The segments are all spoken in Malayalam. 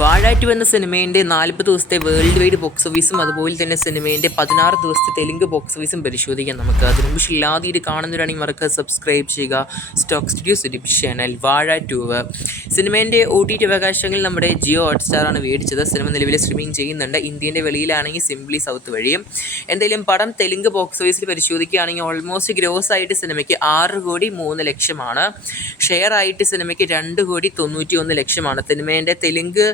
വാഴ 2 എന്ന സിനിമേൻ്റെ 40 ദിവസത്തെ വേൾഡ് വൈഡ് ബോക്സ് ഓഫീസും അതുപോലെ തന്നെ സിനിമേൻ്റെ 16 ദിവസത്തെ തെലുങ്ക് ബോക്സ് ഓഫീസും പരിശോധിക്കാം. നമുക്ക് അതിന് മുമ്പ് ഇല്ലാതെ കാണുന്നവരാണെങ്കിൽ മറക്കുക സബ്സ്ക്രൈബ് ചെയ്യുക. Stock studios YouTube channel. വാഴ 2 സിനിമേൻ്റെ OTT അവകാശങ്ങൾ നമ്മുടെ ജിയോ ഹോട്ട്സ്റ്റാറാണ് മേടിച്ചത്. സിനിമ നിലവിൽ സ്ട്രീമിംഗ് ചെയ്യുന്നുണ്ട്. ഇന്ത്യൻ്റെ വെളിയിലാണെങ്കിൽ സിംപ്ലി സൗത്ത് വഴിയും. എന്തായാലും പടം തെലുങ്ക് ബോക്സ് ഓഫീസിൽ പരിശോധിക്കുകയാണെങ്കിൽ ഓൾമോസ്റ്റ് ഗ്രോസ് ആയിട്ട് സിനിമയ്ക്ക് 6,03,00,000 ഷെയർ ആയിട്ട് സിനിമയ്ക്ക് 2,91,00,000. സിനിമേൻ്റെ തെലുങ്ക്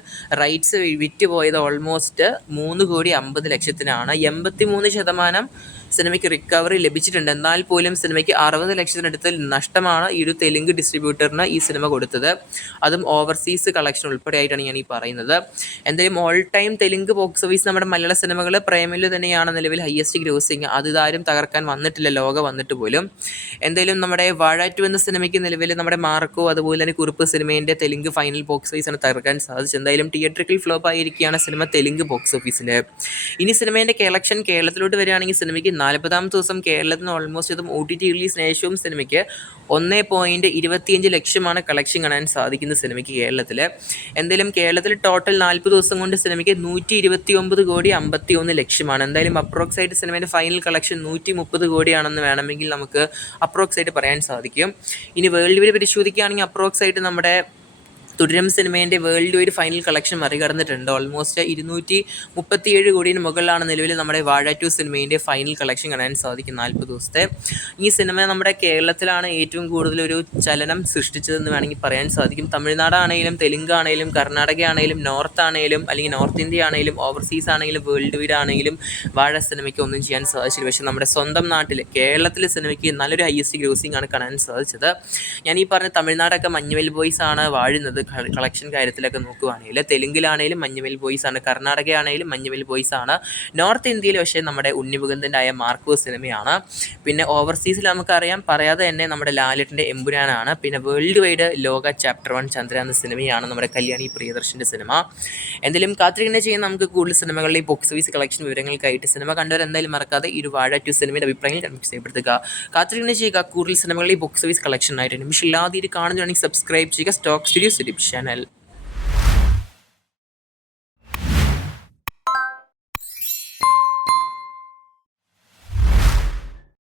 റൈറ്റ്സ് വിറ്റ് പോയത് ഓൾമോസ്റ്റ് 3,50,00,000 83% സിനിമയ്ക്ക് റിക്കവറി ലഭിച്ചിട്ടുണ്ട്. എന്നാൽ പോലും സിനിമയ്ക്ക് 60 ലക്ഷത്തിനടുത്ത് നഷ്ടമാണ് ഈ ഒരു തെലുങ്ക് ഡിസ്ട്രിബ്യൂട്ടറിന് ഈ സിനിമ കൊടുത്തത്. അതും ഓവർസീസ് കളക്ഷൻ ഉൾപ്പെടെയായിട്ടാണ് ഞാൻ ഈ പറയുന്നത്. എന്തായാലും all time Telugu box office നമ്മുടെ മലയാള സിനിമകൾ പ്രേമിൽ തന്നെയാണ് നിലവിൽ ഹയസ്റ്റ് ഗ്രോസിങ്. അതിതാരും തകർക്കാൻ വന്നിട്ടില്ല ലോക വന്നിട്ട് പോലും. എന്തായാലും നമ്മുടെ വാഴ 2 എന്ന സിനിമയ്ക്ക് നിലവിൽ നമ്മുടെ മാർക്കോ അതുപോലെ തന്നെ കുറുപ്പ് സിനിമേൻ്റെ തെലുങ്ക് ഫൈനൽ ബോക്സ് ഓഫീസാണ് തകർക്കാൻ സാധിച്ചത്. എന്തായാലും തിയേറ്ററിക്കൽ ഫ്ലോപ്പ് ആയിരിക്കുകയാണ് സിനിമ തെലുങ്ക് ബോക്സ് ഓഫീസിൽ. ഇനി സിനിമേൻ്റെ കളക്ഷൻ കേരളത്തിലോട്ട് വരികയാണെങ്കിൽ സിനിമയ്ക്ക് 40ാമത്തെ ദിവസം കേരളത്തിൽ നിന്ന് ഓൾമോസ്റ്റ് ഇതും OTT റിലീസിന് ശേഷവും സിനിമയ്ക്ക് 1.25 ലക്ഷമാണ് കളക്ഷൻ കാണാൻ സാധിക്കുന്ന സിനിമയ്ക്ക് കേരളത്തിൽ. എന്തായാലും കേരളത്തിൽ ടോട്ടൽ 40 ദിവസം കൊണ്ട് സിനിമയ്ക്ക് 129,51,00,000. എന്തായാലും അപ്രോക്സ് ആയിട്ട് സിനിമയുടെ ഫൈനൽ കളക്ഷൻ 130 കോടിയാണെന്ന് വേണമെങ്കിൽ നമുക്ക് അപ്രോക്സ് ആയിട്ട് പറയാൻ സാധിക്കും. ഇനി വേൾഡ് വൈഡ് പരിശോധിക്കുകയാണെങ്കിൽ അപ്രോക്സ് ആയിട്ട് നമ്മുടെ തുടരും സിനിമേൻ്റെ വേൾഡ് വൈഡ് ഫൈനൽ കളക്ഷൻ മറികടന്നിട്ടുണ്ട്. ഓൾമോസ്റ്റ് 237 കോടിന് മുകളിലാണ് നിലവിൽ നമ്മുടെ വാഴ 2 സിനിമേൻ്റെ ഫൈനൽ കളക്ഷൻ കാണാൻ സാധിക്കും 40 ദിവസത്തെ. ഈ സിനിമ നമ്മുടെ കേരളത്തിലാണ് ഏറ്റവും കൂടുതൽ ഒരു ചലനം സൃഷ്ടിച്ചതെന്ന് വേണമെങ്കിൽ പറയാൻ സാധിക്കും. തമിഴ്നാടാണെങ്കിലും തെലുങ്കാണെങ്കിലും കർണാടക ആണെങ്കിലും നോർത്ത് ആണെങ്കിലും അല്ലെങ്കിൽ നോർത്ത് ഇന്ത്യ ആണെങ്കിലും ഓവർസീസ് ആണെങ്കിലും വേൾഡ് വൈഡ് ആണെങ്കിലും വാഴ സിനിമയ്ക്ക് ഒന്നും ചെയ്യാൻ സാധിച്ചില്ല. പക്ഷേ നമ്മുടെ സ്വന്തം നാട്ടിൽ കേരളത്തിലെ സിനിമയ്ക്ക് നല്ലൊരു ഹയസ്റ്റ് ഗ്രോസിംഗ് ആണ് കാണാൻ സാധിച്ചത്. ഞാൻ ഈ പറഞ്ഞ തമിഴ്നാടൊക്കെ മഞ്ഞുമൽ ബോയ്സ് ആണ് വാഴുന്നത് കളക്ഷൻ കാര്യത്തിലൊക്കെ നോക്കുകയാണെങ്കിൽ. തെലുങ്കിലാണെങ്കിലും മഞ്ഞുമൽ ബോയ്സ് ആണ്, കർണാടക ആണെങ്കിലും മഞ്ഞുമൽ ബോയ്സ് ആണ്, നോർത്ത് ഇന്ത്യയിൽ പക്ഷേ നമ്മുടെ ഉണ്ണിമുകുന്ദൻ്റെ ആയ മാർക്കോ സിനിമയാണ്. പിന്നെ ഓവർസീസിൽ നമുക്കറിയാം പറയാതെ തന്നെ നമ്മുടെ ലാലേട്ടൻ്റെ എമ്പുരാനാണ്. പിന്നെ വേൾഡ് വൈഡ് ലോക ചാപ്റ്റർ 1 ചന്ദ്ര എന്ന സിനിമയാണ് നമ്മുടെ കല്യാണി പ്രിയദർശൻ്റെ സിനിമ. എന്തെങ്കിലും കാത്തിരിക്കുന്നത് ചെയ്യുന്ന നമുക്ക് കൂടുതൽ സിനിമകളിലെ ബോക്സ് ഓഫീസ് കളക്ഷൻ വിവരങ്ങൾക്കായിട്ട് സിനിമ കണ്ടവർ എന്തായാലും മറക്കാതെ ഈ ഒരു വാഴ 2 സിനിമയുടെ അഭിപ്രായങ്ങൾ കമന്റ് ചെയ്യപ്പെടുത്തുക. കാത്തിരിക്കുന്നത് ചെയ്യുക കൂടുതൽ സിനിമകളിലെ ബോക്സ് ഓഫീസ് കളക്ഷനായിട്ട്. നിമിഷമില്ലാതെ കാണുന്നതാണെങ്കിൽ സബ്സ്ക്രൈബ് ചെയ്യുക. Stock studios YouTube channel.